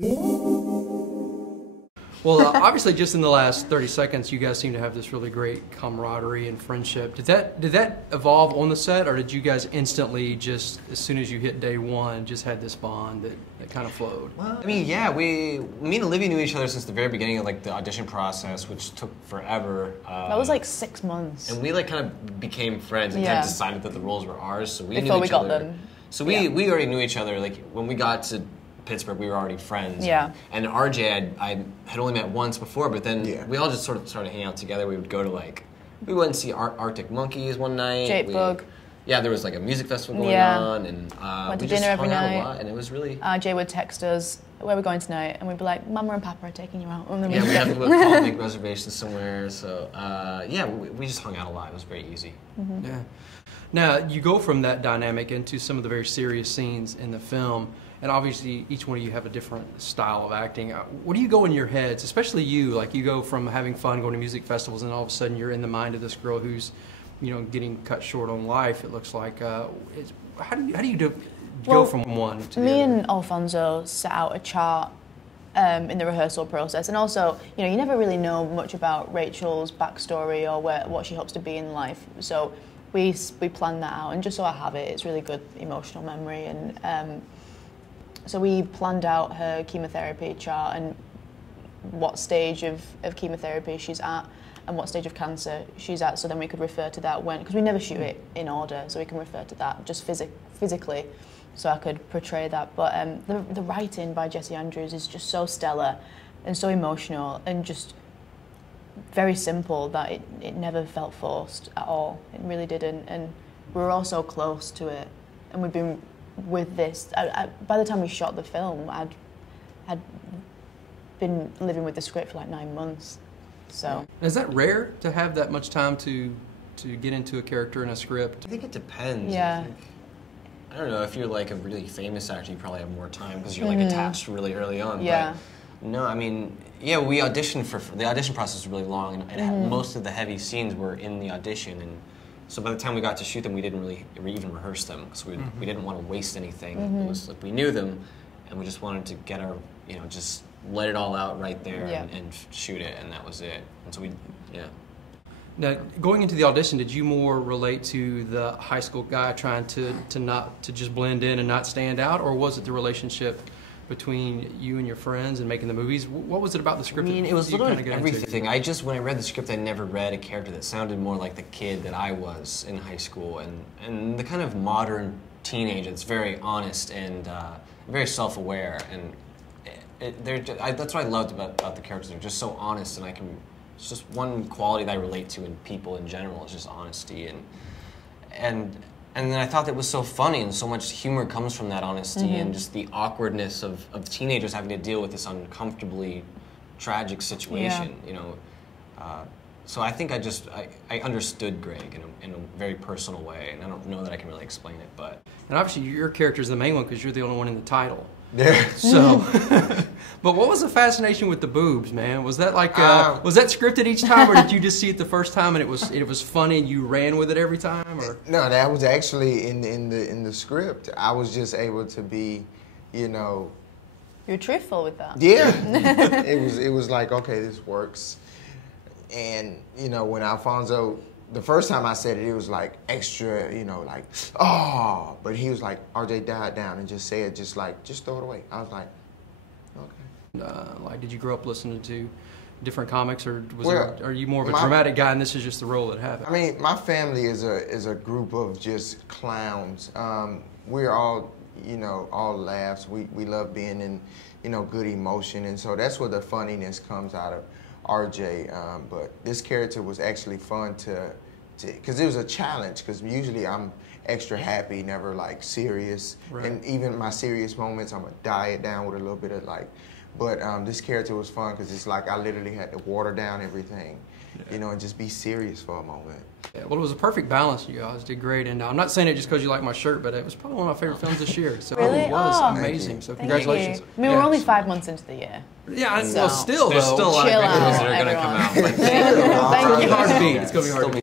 Well, obviously, just in the last 30 seconds, you guys seem to have this really great camaraderie and friendship. Did that evolve on the set, or did you guys instantly, just as soon as you hit day one, just had this bond that kind of flowed? Well, I mean, yeah, me and Olivia knew each other since the very beginning of like the audition process, which took forever. That was like 6 months. And we like kind of became friends and kind of decided that the roles were ours. So we Before knew we each got other. them. So we already knew each other. Like when we got to Pittsburgh, we were already friends. Yeah. And RJ, I had only met once before, but then we all just sort of started hanging out together. We would go to we went and see Arctic Monkeys one night. Jatebug. Yeah, there was like a music festival going on, and went to we just dinner every hung out night. a lot, and it was really. RJ would text us, "Where we're going tonight?" And we'd be like, "Mama and Papa are taking you out." And then we had to make reservations somewhere. So yeah, we just hung out a lot. It was very easy. Mm-hmm. Yeah. Now you go from that dynamic into some of the very serious scenes in the film. And obviously, each one of you have a different style of acting. What do you go in your heads, especially you? Like you go from having fun, going to music festivals, and all of a sudden you're in the mind of this girl who's, getting cut short on life. It looks like. How do you go from one to the other? Me and Alfonso set out a chart in the rehearsal process, and also, you never really know much about Rachel's backstory or what she hopes to be in life. So we planned that out, and just so I have it, it's really good emotional memory and. So we planned out her chemotherapy chart and what stage of chemotherapy she's at and what stage of cancer she's at, so then we could refer to that because we never shoot it in order, so we can refer to that just physically, so I could portray that. But the writing by Jesse Andrews is just so stellar and so emotional and just very simple that it never felt forced at all. It really didn't, and we were all so close to it, and we've been with this. By the time we shot the film, I'd been living with the script for like 9 months. So is that rare to have that much time to get into a character in a script? I think it depends. Yeah. I don't know, if you're like a really famous actor, you probably have more time because you're like attached really early on. Yeah. But no, I mean, yeah, we auditioned the audition process was really long, and most of the heavy scenes were in the audition, and so by the time we got to shoot them, we didn't really even rehearse them because we didn't want to waste anything. It was like we knew them, and we just wanted to get our, just let it all out right there and shoot it, and that was it. And so Now, going into the audition, did you more relate to the high school guy trying to just blend in and not stand out, or was it the relationship between you and your friends and making the movies? What was it about the script? I mean, it was literally everything. When I read the script, I never read a character that sounded more like the kid that I was in high school, and the kind of modern teenage that's very honest and very self-aware, and that's what I loved about the characters. They're just so honest, and it's just one quality that I relate to in people in general. It's just honesty, and then I thought that was so funny, and so much humor comes from that honesty, and just the awkwardness of teenagers having to deal with this uncomfortably tragic situation, So I think I understood Greg in a very personal way, and I don't know that I can really explain it, but... And obviously your character's the main one because you're the only one in the title. Yeah. So, but what was the fascination with the boobs, man? Was that like was that scripted each time, or did you just see it the first time and it was funny and you ran with it every time? Or no, that was actually in the script. I was just able to be, You're truthful with that. Yeah. it was like, okay, this works, and when Alfonso. The first time I said it, it was like extra, like, oh, but he was like, RJ, dial it down and just say it, just throw it away. I was like, okay. Did you grow up listening to different comics, or are you more of a dramatic guy and this is just the role that happened? I mean, my family is a group of just clowns. We're all, all laughs. We love being in, good emotion, and so that's where the funniness comes out of. RJ, but this character was actually fun because it was a challenge, because usually I'm extra happy, never like serious, and even my serious moments I'm gonna diet down with a little bit of but this character was fun because it's like I literally had to water down everything, and just be serious for a moment. Yeah, well, it was a perfect balance. You guys did great, and I'm not saying it just because you like my shirt, but it was probably one of my favorite films this year. So really? It was amazing. So congratulations. I mean, we're only 5 months into the year. Yeah, so still, there's still a lot of great movies that are going to come out. Thank you. It's going to be hard to beat. It's going to be hard to beat.